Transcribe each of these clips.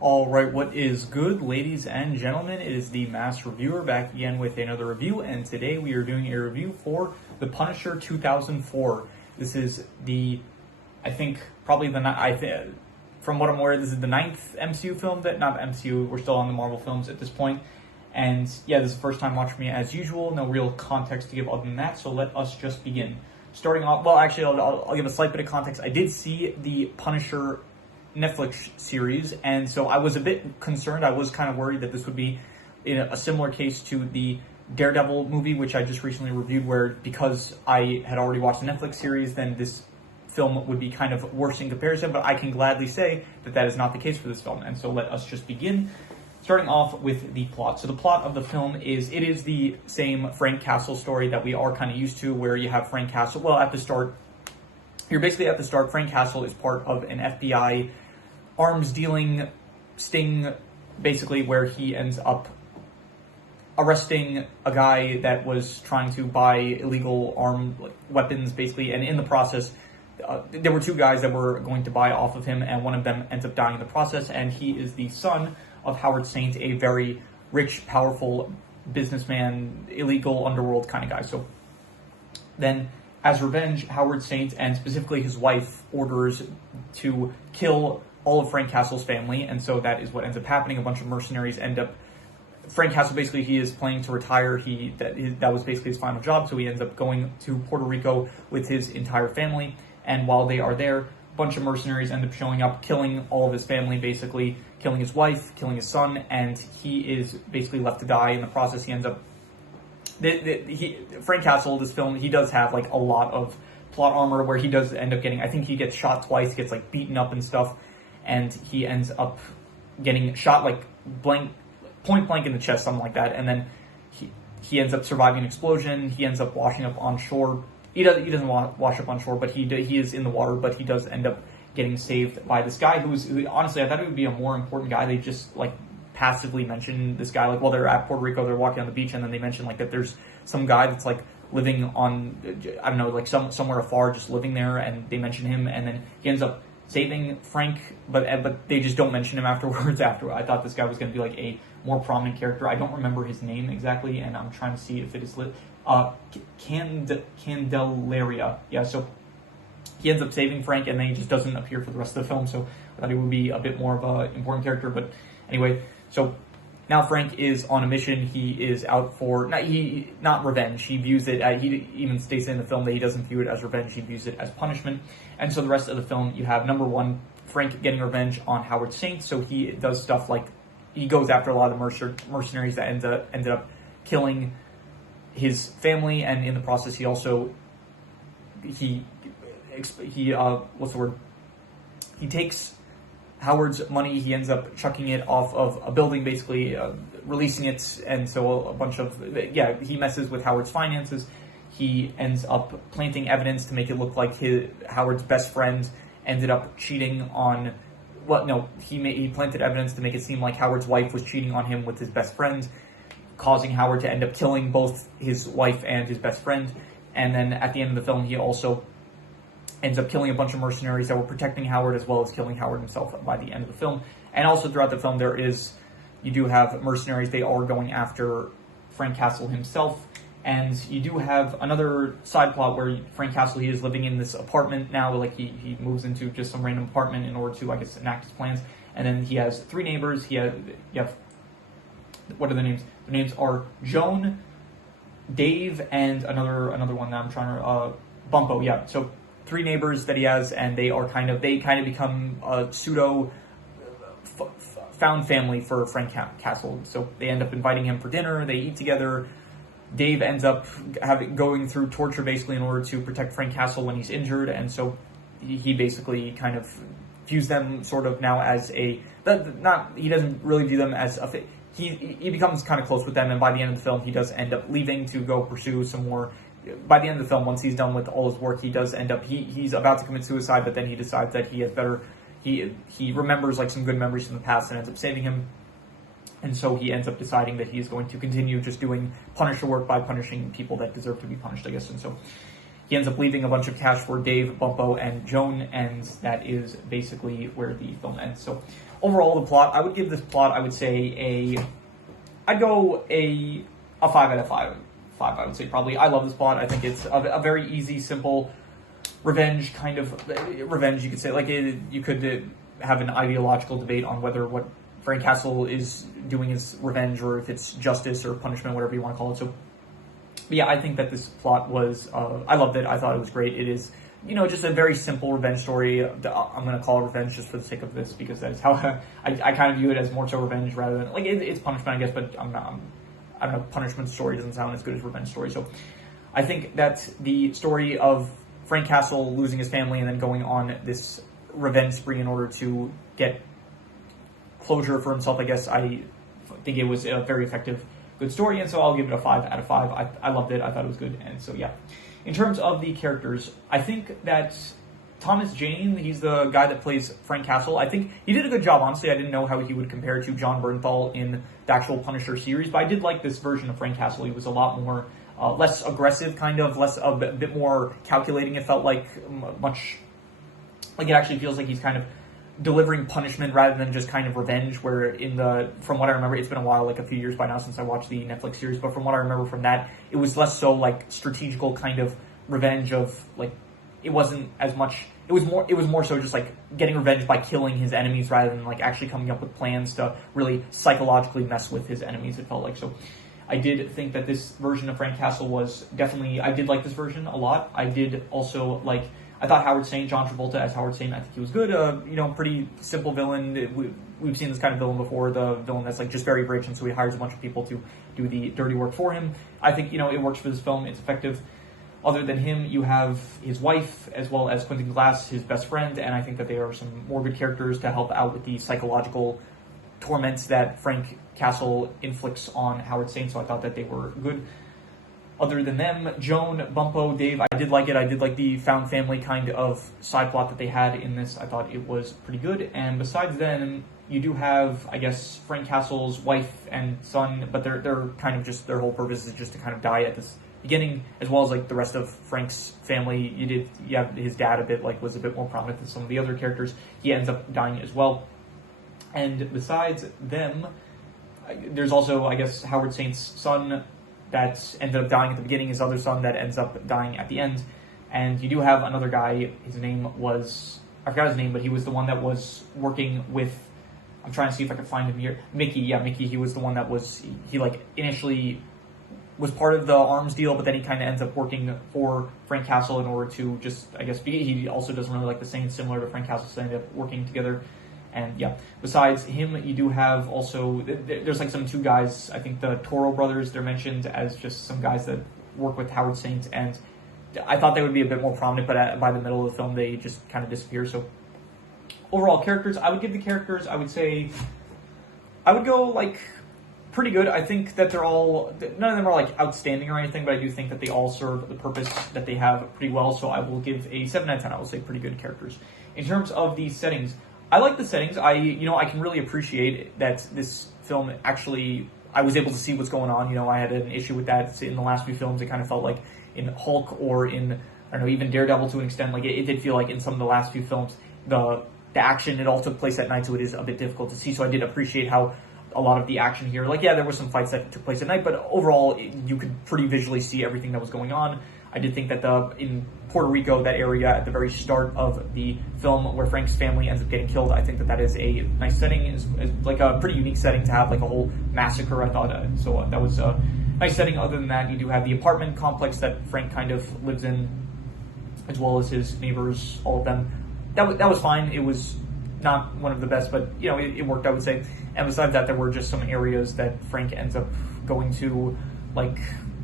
All right, what is good, ladies and gentlemen? It is the Mass Reviewer back again with another review, and today we are doing a review for The Punisher 2004. This is I think, probably from what I'm aware, this is the 9th MCU film not MCU, we're still on the Marvel films at this point. And yeah, this is the first time watching me as usual, no real context to give other than that, so let us just begin. Starting off, well, actually, I'll give a slight bit of context. I did see the Punisher Netflix series, and so I was a bit concerned. I was kind of worried that this would be in a similar case to the Daredevil movie, which I just recently reviewed, where because I had already watched the Netflix series, then this film would be kind of worse in comparison, but I can gladly say that that is not the case for this film, and so let us just begin. Starting off with the plot. So the plot of the film is the same Frank Castle story that we are kind of used to, where you have Frank Castle, Frank Castle is part of an FBI arms dealing sting, basically, where he ends up arresting a guy that was trying to buy illegal weapons, basically, and in the process, there were two guys that were going to buy off of him, and one of them ends up dying in the process, and he is the son of Howard Saint, a very rich, powerful businessman, illegal underworld kind of guy. So then, as revenge, Howard Saint, and specifically his wife, orders to kill all of Frank Castle's family, and so that is what ends up happening. A bunch of mercenaries Frank Castle, basically, he is planning to retire. That was basically his final job, so he ends up going to Puerto Rico with his entire family, and while they are there, a bunch of mercenaries end up showing up, killing all of his family, basically, killing his wife, killing his son, and he is basically left to die. In the process, he ends up... Frank Castle, this film, he does have, a lot of plot armor, where he does end up getting... I think he gets shot twice, gets, beaten up and stuff, and he ends up getting shot, point blank in the chest, something like that, and then he ends up surviving an explosion. He ends up washing up on shore. He doesn't wash up on shore, but he is in the water, but he does end up getting saved by this guy who honestly, I thought it would be a more important guy. They just, passively mention this guy, while they're at Puerto Rico, they're walking on the beach, and then they mention, that there's some guy that's, living on, I don't know, somewhere afar, just living there, and they mention him, and then he ends up saving Frank, but they just don't mention him afterwards. I thought this guy was going to be, a more prominent character. I don't remember his name exactly, and I'm trying to see if it is Candelaria. Yeah, so he ends up saving Frank, and then he just doesn't appear for the rest of the film, so I thought he would be a bit more of an important character, but anyway, so now Frank is on a mission. He is out for, not revenge, he views it, he even states in the film that he doesn't view it as revenge, he views it as punishment, and so the rest of the film, you have, number one, Frank getting revenge on Howard Saint, so he does stuff he goes after a lot of the mercenaries that ended up killing his family, and in the process, he also, he takes Howard's money, he ends up chucking it off of a building, basically, releasing it, and so he messes with Howard's finances. He ends up planting evidence to make it look like Howard's best friend ended up cheating on, he planted evidence to make it seem like Howard's wife was cheating on him with his best friend, causing Howard to end up killing both his wife and his best friend, and then at the end of the film, he also ends up killing a bunch of mercenaries that were protecting Howard, as well as killing Howard himself by the end of the film. And also throughout the film, you do have mercenaries, they are going after Frank Castle himself, and you do have another side plot where Frank Castle, he is living in this apartment now, he moves into just some random apartment in order to, enact his plans, and then he has three neighbors. What are the names? The names are Joan, Dave, and another one that I'm trying to, Bumpo, yeah, so three neighbors that he has, and they kind of become a pseudo found family for Frank Castle. So they end up inviting him for dinner, they eat together. Dave ends up going through torture, basically, in order to protect Frank Castle when he's injured, and so he basically kind of views them sort of now as he doesn't really view them as he becomes kind of close with them, and by the end of the film, he does end up leaving to go pursue some more. By the end of the film, once he's done with all his work, he does end up, he's about to commit suicide, but then he decides that he remembers some good memories from the past and ends up saving him. And so he ends up deciding that he's going to continue just doing Punisher work by punishing people that deserve to be punished, I guess. And so he ends up leaving a bunch of cash for Dave, Bumpo, and Joan, and that is basically where the film ends. So overall, the plot, I would give this plot, I would say I'd go a 5 out of 5. I would say probably. I love this plot. I think it's a very easy, simple revenge kind of revenge. You could say you could have an ideological debate on whether what Frank Castle is doing is revenge or if it's justice or punishment, whatever you want to call it. So, yeah, I think that this plot was. I loved it. I thought it was great. It is, just a very simple revenge story. I'm going to call it revenge just for the sake of this because that is how I kind of view it, as more so revenge rather than it's punishment, I guess. But I don't know, punishment story doesn't sound as good as revenge story. So I think that the story of Frank Castle losing his family and then going on this revenge spree in order to get closure for himself, I guess, I think it was a very effective, good story. And so I'll give it a 5 out of 5. I loved it. I thought it was good. And so, yeah. In terms of the characters, I think that Thomas Jane, he's the guy that plays Frank Castle. I think he did a good job, honestly. I didn't know how he would compare to John Bernthal in the actual Punisher series, but I did like this version of Frank Castle. He was a lot more, less aggressive, kind of, a bit more calculating. It felt like it actually feels like he's kind of delivering punishment rather than just kind of revenge, where from what I remember, it's been a while, like a few years by now since I watched the Netflix series, but from what I remember from that, it was less so strategical kind of revenge of it wasn't as much. It was more so just getting revenge by killing his enemies rather than actually coming up with plans to really psychologically mess with his enemies. It felt like. So I did think that this version of Frank Castle was definitely. I did like this version a lot. I did also I thought Howard Saint, John Travolta as Howard Saint, I think he was good. Pretty simple villain. We've seen this kind of villain before. The villain that's just very rich, and so he hires a bunch of people to do the dirty work for him. I think it works for this film. It's effective. Other than him, you have his wife, as well as Quentin Glass, his best friend, and I think that they are some more good characters to help out with the psychological torments that Frank Castle inflicts on Howard Saint, so I thought that they were good. Other than them, Joan, Bumpo, Dave, I did like it. I did like the found family kind of side plot that they had in this. I thought it was pretty good. And besides them, you do have, I guess, Frank Castle's wife and son, but they're kind of just, their whole purpose is just to kind of die at this beginning, as well as the rest of Frank's family. You have his dad was a bit more prominent than some of the other characters. He ends up dying as well. And besides them, there's also, I guess, Howard Saint's son that ended up dying at the beginning, his other son that ends up dying at the end. And you do have another guy, his name was, I forgot his name, but he was the one that was working with, I'm trying to see if I can find him here, Mickey, he was the one that was, he initially was part of the arms deal, but then he kind of ends up working for Frank Castle in order to just, I guess, he also doesn't really like the Saints, similar to Frank Castle, so they end up working together. And yeah, besides him, you do have also, there's some two guys, I think the Toro brothers, they're mentioned as just some guys that work with Howard Saint, and I thought they would be a bit more prominent, but by the middle of the film, they just kind of disappear. So overall, characters, I would give the characters, I would say, I would go pretty good. I think that none of them are outstanding or anything, but I do think that they all serve the purpose that they have pretty well, so I will give a 7 out of 10. I will say pretty good characters. In terms of the settings, I like the settings. I can really appreciate that this film actually, I was able to see what's going on. I had an issue with that in the last few films. It kind of felt like in Hulk or in, I don't know, even Daredevil to an extent, it did feel like in some of the last few films, the action, it all took place at night, so it is a bit difficult to see. So I did appreciate how a lot of the action here, there were some fights that took place at night, but overall, you could pretty visually see everything that was going on. I did think that in Puerto Rico, that area at the very start of the film where Frank's family ends up getting killed, I think that is a nice setting. Is a pretty unique setting to have a whole massacre, I thought. So that was a nice setting. Other than that, you do have the apartment complex that Frank kind of lives in, as well as his neighbors, all of them. That was fine. It was not one of the best, but it worked, I would say. And besides that, there were just some areas that Frank ends up going to,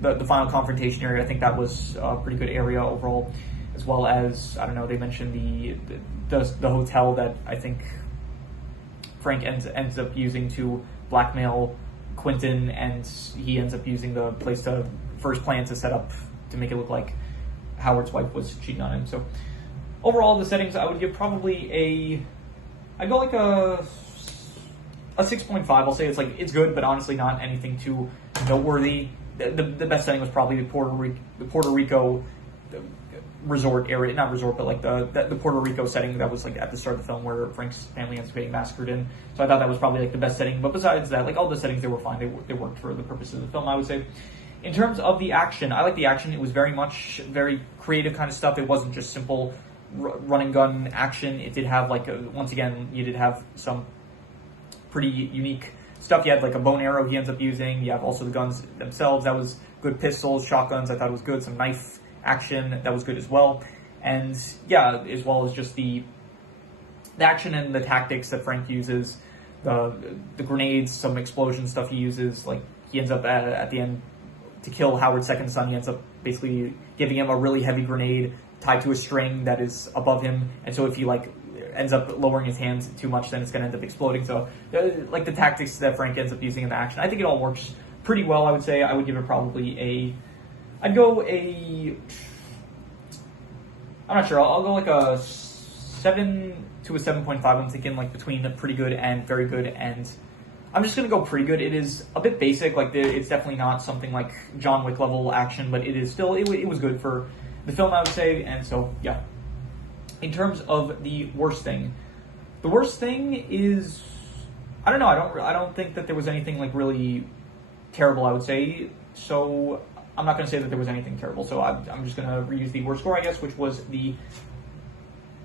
the final confrontation area. I think that was a pretty good area overall, as well as, I don't know, they mentioned the hotel that I think Frank ends up using to blackmail Quentin, and he ends up using the place to first plan to set up to make it look like Howard's wife was cheating on him. So overall, the settings, I would give probably I'd go a 6.5. I'll say it's good, but honestly not anything too noteworthy. The best setting was probably the Puerto Rico resort area, not resort, but like the Puerto Rico setting that was like at the start of the film where Frank's family ends up getting massacred in. So I thought that was probably like the best setting. But besides that, like all the settings, they were fine. They worked for the purposes of the film, I would say. In terms of the action, I like the action. It was very creative kind of stuff. It wasn't just simple run and gun action. It did have like once again, you did have some pretty unique stuff. You had like a bow and arrow he ends up using. You have also the guns themselves. That was good. Pistols, shotguns, I thought it was good. Some knife action, that was good as well. And yeah, as well as just the action and the tactics that Frank uses, the grenades, some explosion stuff he uses. Like he ends up at the end to kill Howard's second son. He ends up basically giving him a really heavy grenade tied to a string that is above him, and so if he like ends up lowering his hands too much, then it's going to end up exploding. So like the tactics that Frank ends up using in the action, I think it all works pretty well. I would say I would give it probably I'm not sure. I'll go like a 7 to a 7.5. I'm thinking like between pretty good and very good, and I'm just gonna go pretty good. It is a bit basic. Like it's definitely not something like John Wick level action, but it is still it was good for the film, I would say. And so yeah. In terms of the worst thing is I don't know. I don't think that there was anything like really terrible, I would say. So I'm not going to say that there was anything terrible, so I'm just going to reuse the worst score, I guess, which was the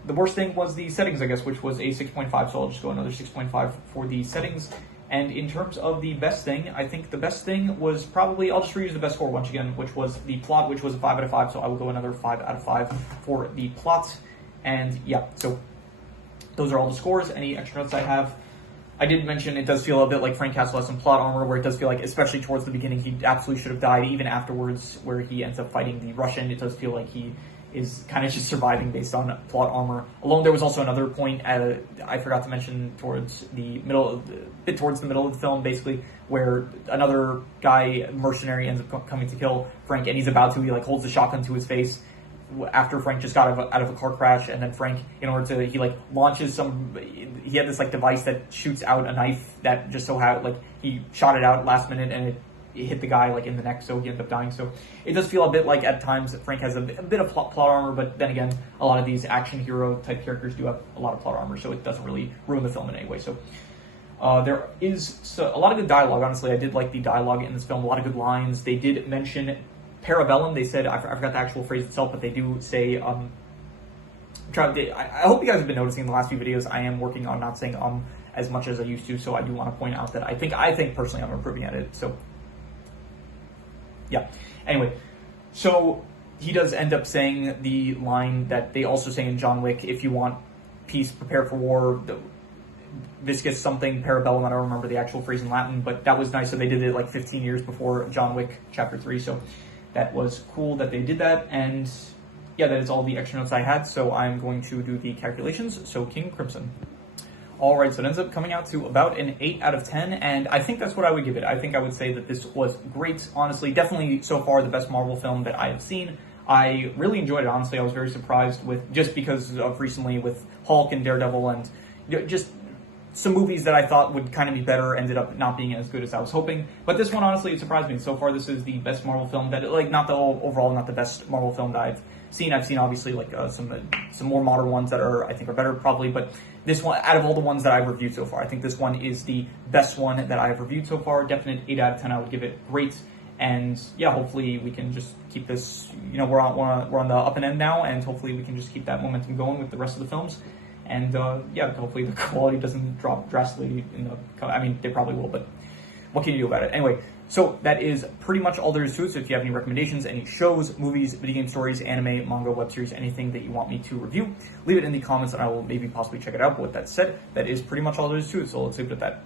worst thing was the settings, I guess, which was a 6.5, so I'll just go another 6.5 for the settings. And in terms of the best thing, I think the best thing was probably, I'll just reuse the best score once again, which was the plot, which was a 5 out of 5, so I will go another 5 out of 5 for the plot. And yeah, so those are all the scores. Any extra notes I have? I did mention it does feel a bit like Frank Castle has some plot armor, where it does feel like, especially towards the beginning, he absolutely should have died. Even afterwards, where he ends up fighting the Russian, it does feel like he is kind of just surviving based on plot armor alone. There was also another point I forgot to mention towards the middle of the film, basically, where another guy, mercenary, ends up coming to kill Frank, and he's about to, he like holds the shotgun to his face after Frank just got out of a car crash, and then Frank, in order to, he like launches he had this like device that shoots out a knife that just so had, like, he shot it out last minute and it hit the guy like in the neck, so he ended up dying. So it does feel a bit like at times Frank has a bit of plot armor, but then again, a lot of these action hero type characters do have a lot of plot armor, so it doesn't really ruin the film in any way. So there is a lot of good dialogue, honestly. I did like the dialogue in this film, a lot of good lines. They did mention Parabellum. They said, I forgot the actual phrase itself, but they do say, I hope you guys have been noticing in the last few videos, I am working on not saying as much as I used to, so I do want to point out that I think personally I'm improving at it, so yeah. Anyway, so he does end up saying the line that they also say in John Wick, if you want peace, prepare for war, viscous something, parabellum, I don't remember the actual phrase in Latin, but that was nice. So they did it like 15 years before John Wick Chapter 3, so that was cool that they did that. And yeah, that is all the extra notes I had, so I'm going to do the calculations. So King Crimson. Alright, so it ends up coming out to about an 8 out of 10, and I think that's what I would give it. I think I would say that this was great, honestly. Definitely, so far, the best Marvel film that I have seen. I really enjoyed it, honestly. I was very surprised with, just because of recently with Hulk and Daredevil, and just some movies that I thought would kind of be better ended up not being as good as I was hoping. But this one, honestly, it surprised me. So far, this is the best Marvel film that, like, not the overall, not the best Marvel film that I've seen. I've seen, obviously, like, some more modern ones that I think are better, probably. But this one, out of all the ones that I've reviewed so far, I think this one is the best one that I have reviewed so far. Definite 8 out of 10. I would give it great. And yeah, hopefully we can just keep this, we're on the up and end now, and hopefully we can just keep that momentum going with the rest of the films. And yeah, hopefully the quality doesn't drop drastically they probably will, but what can you do about it? Anyway, so that is pretty much all there is to it. So if you have any recommendations, any shows, movies, video game stories, anime, manga, web series, anything that you want me to review, leave it in the comments and I will maybe possibly check it out. But with that said, that is pretty much all there is to it. So let's leave it at that.